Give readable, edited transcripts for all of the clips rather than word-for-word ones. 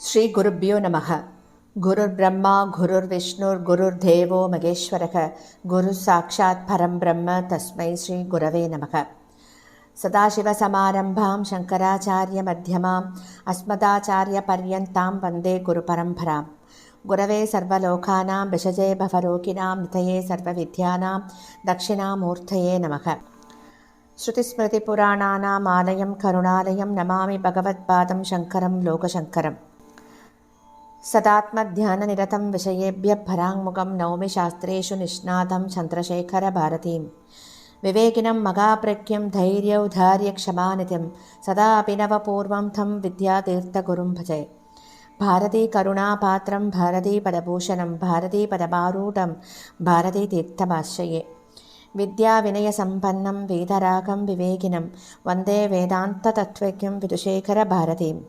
ஸ்ரீ குருப்யோ நமக. குருர் பிரம்மா குருர் விஷ்ணுர் குருர் தேவோ மகேஸ்வரக குரு சாட்சாத் பரம் பிரம்ம தஸ்மை ஸ்ரீ குரவே நமக. சதாசிவசமாரம்பாம் சங்கராச்சாரிய மத்தியமாம் அஸ்மதாச்சாரிய பர்யந்தாம் வந்தே குரு பரம்பராம். குரவே சர்வலோகானாம் விஷஜே பவரோகிணாம் நிதயே சர்வவித்யானாம் தட்சிணாமூர்த்தயே நமக. ஸ்ருதிஸ்மிருதிபுராணானாம் ஆலயம் கருணாலயம் நமாமி பகவத்பாதம் சங்கரம் லோகசங்கரம். सदात्मध्याननिरतं विषयेभ्यः पराङ्मुखं नौमि शास्त्रेषु निष्णातं चन्द्रशेखरभारतीं. विवेकिनं मगाप्रज्ञं धैर्यौधार्यक्षमानिधिं सदा अभिनवपूर्वं तं विद्यातीर्थगुरुं भजे. भारतीकरुणापात्रं भारतीपदभूषणं भारतीपदमारूढं भारतीतीर्थमाश्रये. विद्याविनयसम्पन्नं वेदरागं विवेकिनं वन्दे वेदान्ततत्त्वज्ञं विदुशेखरभारतीम्.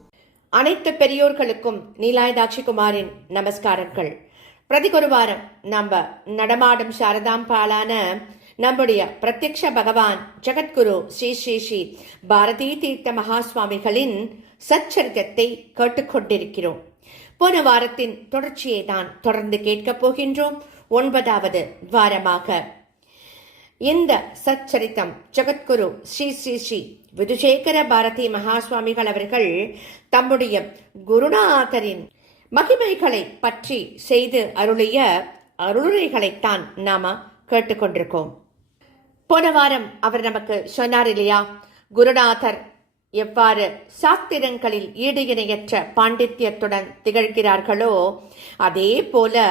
அனைத்து பெரியோர்களுக்கும் நீலாயதாட்சிகுமாரின் நமஸ்காரங்கள். பிரதிகொரு வாரம் நம்ம நடமாடும் சாரதாம்பாளான நம்முடைய பிரத்யக்ஷ பகவான் ஜெகத்குரு ஸ்ரீ ஸ்ரீ ஸ்ரீ பாரதி தீர்த்த மகாசுவாமிகளின் சச்சரித்தத்தை கேட்டுக்கொண்டிருக்கிறோம். போன வாரத்தின் தொடர்ச்சியை தான் தொடர்ந்து கேட்கப் போகின்றோம். 9வது வாரமாக இந்த சச்சரித்தம் ஜெகத்குரு ஸ்ரீ ஸ்ரீ ஸ்ரீ விதுசேகர பாரதி மகாசுவாமிகள் அவர்கள் தம்முடைய குருநாதரின் மகிமைகளை பற்றி செய்து அருளிய அருளுரைகளைத்தான் நாம கேட்டுக்கொண்டிருக்கோம். போன வாரம் அவர் நமக்கு சொன்னார் இல்லையா, குருநாதர் எவ்வாறு சாஸ்திரங்களில் ஈடு இணையற்ற பாண்டித்யத்துடன் திகழ்கிறார்களோ அதே போல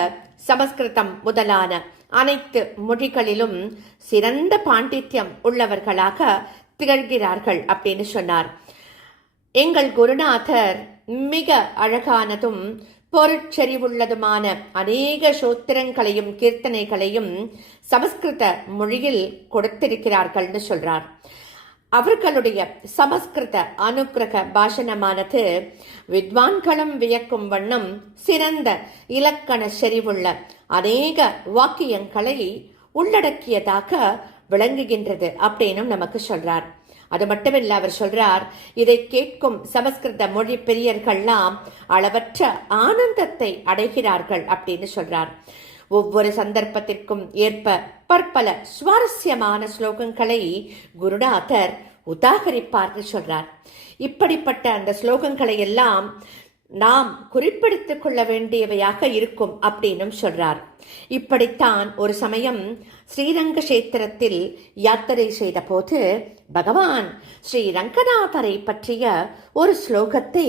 சமஸ்கிருதம் முதலான அனைத்து மொழிகளிலும் சிறந்த பாண்டித்யம் உள்ளவர்களாக திகழ்கிறார்கள் அப்படின்னு சொன்னார். எங்கள் குருநாதர் மிக அழகானதும் பொருட்செறிவுள்ளதுமான அநேக சோத்திரங்களையும் கீர்த்தனைகளையும் சமஸ்கிருத மொழியில் கொடுத்திருக்கிறார்கள்னு சொல்றார். அவர்களுடைய சமஸ்கிருத அனுக்கிரக பாஷணமானது வித்வான்களும் வியக்கும் வண்ணம் சிறந்த இலக்கண செறிவுள்ள அநேக வாக்கியங்களை உள்ளடக்கியதாக விளங்குகின்றது அப்படின்னு நமக்கு சொல்றார். அது மட்டுமில்ல, அவர் சொல்றார், இதை கேட்கும் சமஸ்கிருத மொழி பெரியர்கள்லாம் அளவற்ற ஆனந்தத்தை அடைகிறார்கள் அப்படின்னு சொல்றார். ஒவ்வொரு சந்தர்ப்பத்திற்கும் ஏற்ப பற்பல சுவாரஸ்யமான ஸ்லோகங்களை குருநாதர் உதாகரிப்பார்னு சொல்றார். இப்படிப்பட்ட அந்த ஸ்லோகங்களை எல்லாம் நாம் குறிப்பிடுத்திக் கொள்ள வேண்டியவையாக இருக்கும் அப்படின்னு சொல்றார். இப்படித்தான் ஒரு சமயம் ஸ்ரீரங்க கஷேத்திரத்தில் யாத்திரை செய்த போது பகவான் ஸ்ரீ ரங்கநாதரை பற்றிய ஒரு ஸ்லோகத்தை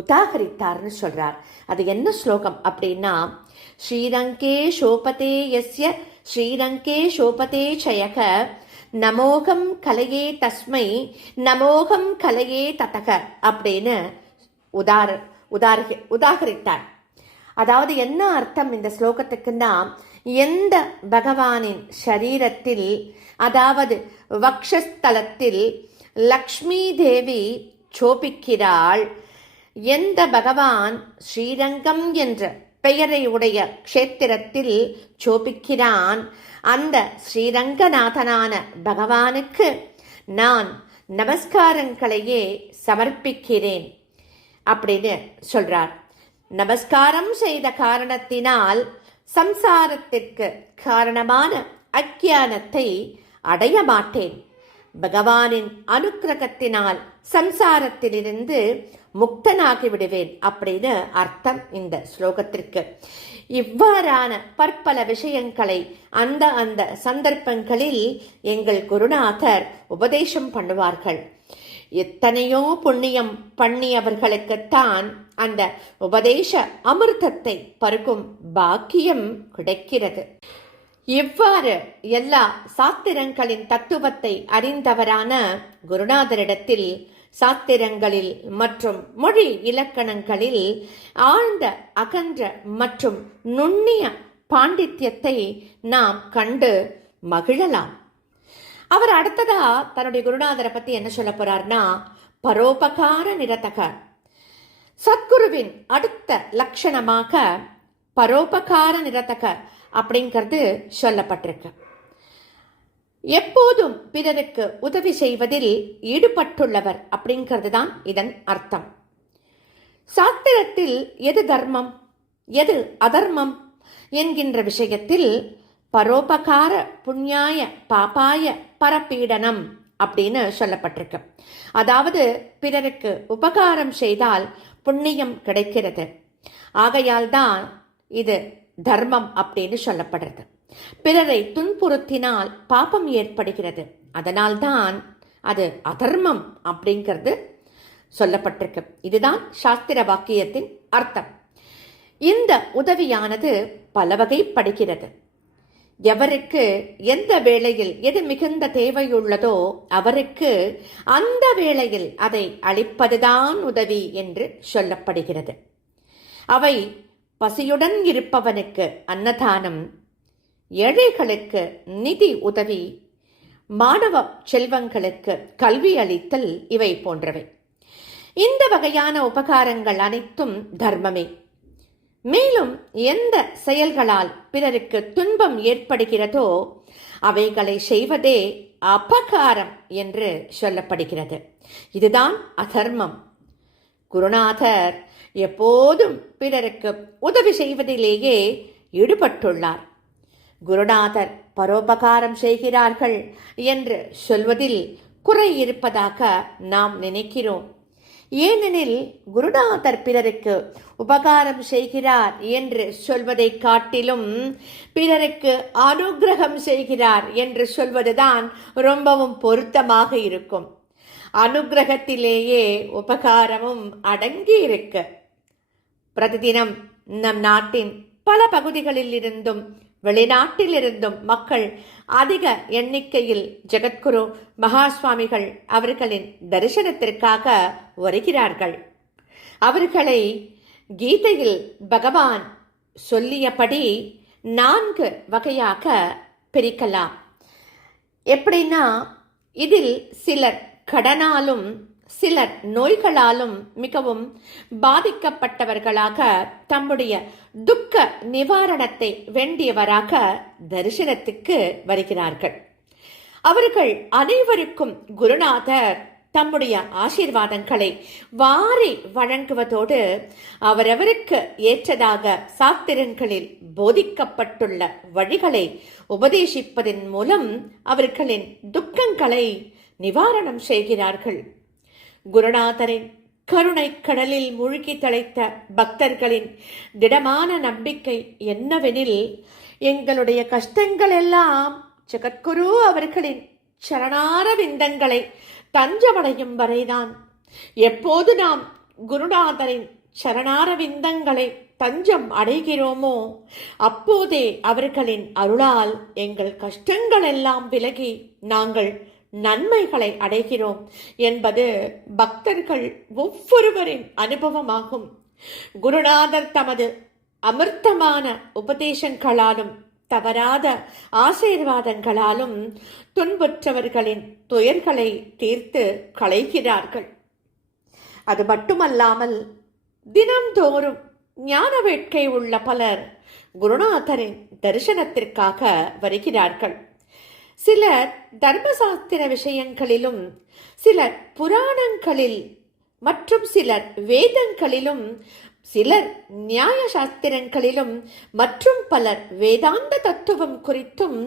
உதாகரித்தார்னு சொல்றார். அது என்ன ஸ்லோகம் அப்படின்னா, ஸ்ரீரங்கே சோபதே யஸ்ய ஸ்ரீரங்கே சோபதே சயக நமோகம் கலையே தஸ்மை நமோகம் கலையே ததக அப்படின்னு உதாகரித்தார். அதாவது என்ன அர்த்தம் இந்த ஸ்லோகத்துக்குன்னா, எந்த பகவானின் ஷரீரத்தில் அதாவது வக்ஷஸ்தலத்தில் லக்ஷ்மி தேவி சோபிக்கிறாள், எந்த பகவான் ஸ்ரீரங்கம் என்ற பெயரை உடைய க்ஷேத்திரத்தில் சோபிக்கிறான், அந்த ஸ்ரீரங்கநாதனான பகவானுக்கு நான் நமஸ்காரங்களையே சமர்ப்பிக்கிறேன் அப்படின்னு சொல்றார். நமஸ்காரம் செய்த காரணத்தினால் சம்சாரத்திற்கு காரணமான அஞ்ஞானத்தை அடைய மாட்டேன். பகவானின் அனுக்கிரகத்தினால் சம்சாரத்திலிருந்து முக்தனாகி விடுவேன் அப்படின்னு அர்த்தம் இந்த ஸ்லோகத்திற்கு. இவ்வாறான பற்பல விஷயங்களை அந்த அந்த சந்தர்ப்பங்களில் எங்கள் குருநாதர் உபதேசம் பண்ணுவார்கள். எத்தனையோ புண்ணியம் பண்ணியவர்களுக்குத்தான் அந்த உபதேச அமிர்தத்தை பருகும் பாக்கியம் கிடைக்கிறது. இவ்வாறு எல்லா சாஸ்திரங்களின் தத்துவத்தை அறிந்தவரான குருநாதரிடத்தில் சாஸ்திரங்களில் மற்றும் மொழி இலக்கணங்களில் ஆழ்ந்த அகன்ற மற்றும் நுண்ணிய பாண்டித்யத்தை நாம் கண்டு மகிழலாம். அவர் அடுத்ததா தன்னுடைய குருநாதரை பத்தி என்ன சொல்ல போறார்னா, பரோபகார நிரதக. சத்குருவின் அடுத்த லட்சணமாக பரோபகார நிரதக அப்படிங்கிறது சொல்லப்பட்டிருக்கு. எப்போதும் பிறருக்கு உதவி செய்வதில் ஈடுபட்டுள்ளவர் அப்படிங்கிறது தான் இதன் அர்த்தம். சாஸ்திரத்தில் எது தர்மம் எது அதர்மம் என்கின்ற விஷயத்தில் பரோபகார புண்ணியாய பாபாய பரபீடனம் அப்படின்னு சொல்லப்பட்டிருக்கு. அதாவது பிறருக்கு உபகாரம் செய்தால் புண்ணியம் கிடைக்கிறது. ஆகையால் தான் இது தர்மம் அப்படின்னு சொல்லப்படுறது. பிறரை துன்புறுத்தினால் பாபம் ஏற்படுகிறது. அதனால்தான் அது அதர்மம் அப்படிங்கிறது சொல்லப்பட்டிருக்கு. இதுதான் சாஸ்திர வாக்கியத்தின் அர்த்தம். இந்த உதவியானது பல வகைப்படுகிறது. எவருக்கு எந்த வேளையில் எது மிகுந்த தேவையுள்ளதோ அவருக்கு அந்த வேளையில் அதை அளிப்பதுதான் உதவி என்று சொல்லப்படுகிறது. அவை பசியுடன் இருப்பவனுக்கு அன்னதானம், ஏழைகளுக்கு நிதி உதவி, மாணவ செல்வங்களுக்கு கல்வி அளித்தல் இவை போன்றவை. இந்த வகையான உபகாரங்கள் அனைத்தும் தர்மமே. மேலும் எந்த செயல்களால் பிறருக்கு துன்பம் ஏற்படுகிறதோ அவைகளை செய்வதே அபகாரம் என்று சொல்லப்படுகிறது. இதுதான் அதர்மம். குருநாதர் எப்போதும் பிறருக்கு உதவி செய்வதிலேயே ஈடுபட்டுள்ளார். குருநாதர் பரோபகாரம் செய்கிறார்கள் என்று சொல்வதில் குறை இருப்பதாக நாம் நினைக்கிறோம். ஏனெனில் குருநாதர் பிறருக்கு உபகாரம் செய்கிறார் என்று சொல்வதை காட்டிலும் பிறருக்கு அனுக்கிரகம் செய்கிறார் என்று சொல்வதுதான் ரொம்பவும் பொருத்தமாக இருக்கும். அனுக்கிரகத்திலேயே உபகாரமும் அடங்கி இருக்கு. பிரதிதினம் நம் நாட்டின் பல பகுதிகளில் இருந்தும் வெளிநாட்டிலிருந்தும் மக்கள் அதிக எண்ணிக்கையில் ஜெகத்குரு மகா சுவாமிகள் அவர்களின் தரிசனத்திற்காக வருகிறார்கள். அவர்களை கீதையில் பகவான் சொல்லியபடி 4 வகையாக பிரிக்கலாம். எப்படின்னா, இதில் சிலர் கடனாலும் சிலர் நோய்களாலும் மிகவும் பாதிக்கப்பட்டவர்களாக தம்முடைய துக்க நிவாரணத்தை வேண்டியவராக தரிசனத்துக்கு வருகிறார்கள். அவர்கள் அனைவருக்கும் குருநாதர் தம்முடைய ஆசீர்வாதங்களை வாரி வழங்குவதோடு அவரவருக்கு ஏற்றதாக சாஸ்திரங்களில் போதிக்கப்பட்டுள்ள வழிகளை உபதேசிப்பதன் மூலம் அவர்களின் துக்கங்களை நிவாரணம் செய்கிறார்கள். குருநாதரின் கருணை கடலில் மூழ்கி தலைத்த பக்தர்களின் திடமான நம்பிக்கை என்னவெனில், எங்களுடைய கஷ்டங்கள் எல்லாம் ஜெகத்குரு அவர்களின் சரணார விந்தங்களை தஞ்சமடையும் வரைதான். எப்போது நாம் குருநாதரின் சரணார விந்தங்களை தஞ்சம் அடைகிறோமோ அப்போதே அவர்களின் அருளால் எங்கள் கஷ்டங்கள் எல்லாம் விலகி நாங்கள் நன்மைகளை அடைகிறோம் என்பது பக்தர்கள் ஒவ்வொருவரின் அனுபவமாகும். குருநாதர் தமது அமிர்தமான உபதேசங்களாலும் தவறாத ஆசீர்வாதங்களாலும் துன்புற்றவர்களின் துயர்களை தீர்த்து களைகிறார்கள். அது மட்டுமல்லாமல் தினம்தோறும் ஞான வேட்கை உள்ள பலர் குருநாதரின் தரிசனத்திற்காக வருகிறார்கள். சிலர் தர்மசாஸ்திர விஷயங்களிலும், சிலர் புராணங்களில் மற்றும் சிலர் வேதங்களிலும், சிலர் நியாய சாஸ்திரங்களிலும் மற்றும் பலர் வேதாந்த தத்துவம் குறித்தும்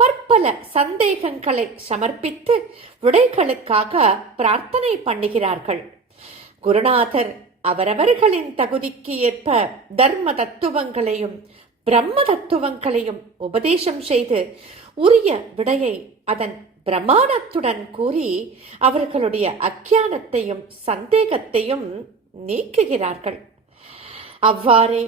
பற்பல சந்தேகங்களை சமர்ப்பித்து விடைகளுக்காக பிரார்த்தனை பண்ணுகிறார்கள். குருநாதர் அவரவர்களின் தகுதிக்கு ஏற்ப தர்ம தத்துவங்களையும் பிரம்ம தத்துவங்களையும் உபதேசம் செய்து உரிய விடையை அதன் பிரமாணத்துடன் கூறி அவர்களுடைய அஞ்ஞானத்தையும் சந்தேகத்தையும் நீக்குகிறார்கள். அவ்வாறே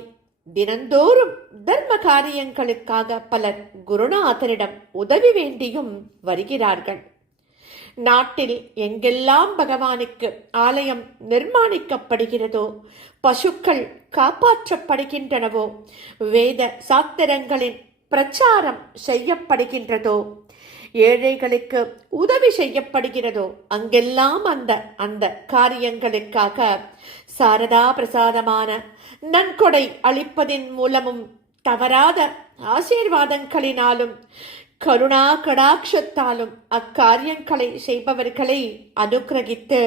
தினந்தோறும் தர்ம காரியங்களுக்காக பலர் குருநாதரிடம் உதவி வேண்டியும் வருகிறார்கள். நாட்டில் எங்கெல்லாம் பகவானுக்கு ஆலயம் நிர்மாணிக்கப்படுகிறதோ, பசுக்கள் காப்பாற்றப்படுகின்றனவோ, வேத சாஸ்திரங்களின் பிரச்சாரம் செய்யப்படுகின்றதோ, ஏழைகளுக்கு உதவி செய்யப்படுகிறதோ, அங்கெல்லாம் அந்த காரியங்களுக்காக சாரதா பிரசாதமான நன்கொடை அளிப்பதின் மூலமும் தவறாத ஆசீர்வாதங்களினாலும் கருணா கடாட்சத்தாலும் அக்காரியங்களை செய்பவர்களை அனுக்கிரகித்து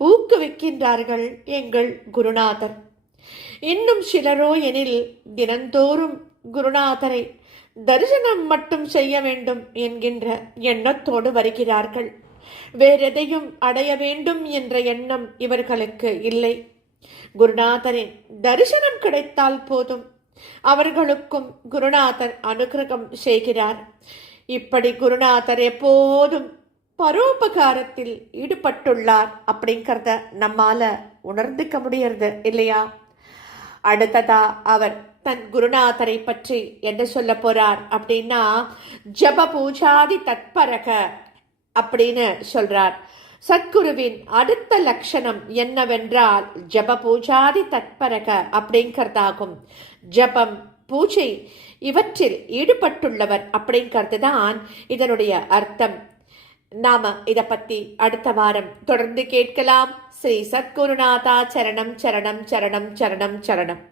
ஊக்குவிக்கின்றார்கள் எங்கள் குருநாதர். இன்னும் சிலரோ எனில் தினந்தோறும் குருநாதரை தரிசனம் மட்டும் செய்ய வேண்டும் என்கின்ற எண்ணத்தோடு வருகிறார்கள். வேறெதையும் அடைய வேண்டும் என்ற எண்ணம் இவர்களுக்கு இல்லை. குருநாதரின் தரிசனம் கிடைத்தால் போதும், அவர்களுக்கும் குருநாதர் அனுகிரகம் செய்கிறார். இப்படி குருநாதர் எப்போதும் பரோபகாரத்தில் ஈடுபட்டுள்ளார் அப்படிங்கிறத நம்மால உணர்ந்துக்க முடியறது இல்லையா? அடுத்ததா அவர் தன் குருநாதரை பற்றி என்ன சொல்ல போறார் அப்படின்னா, ஜப பூஜாதி தத்பரக அப்படின்னு சொல்றார். சத்குருவின் அடுத்த லட்சணம் என்னவென்றால் ஜப பூஜாதி தத்பரக அப்படிங்கிறதாகும். ஜபம், பூஜை இவற்றில் ஈடுபட்டுள்ளவர் அப்படிங்கிறது தான் இதனுடைய அர்த்தம். நாம இத பத்தி அடுத்த வாரம் தொடர்ந்து கேட்கலாம். ஸ்ரீ சத்குருநாதா சரணம் சரணம் சரணம் சரணம் சரணம்.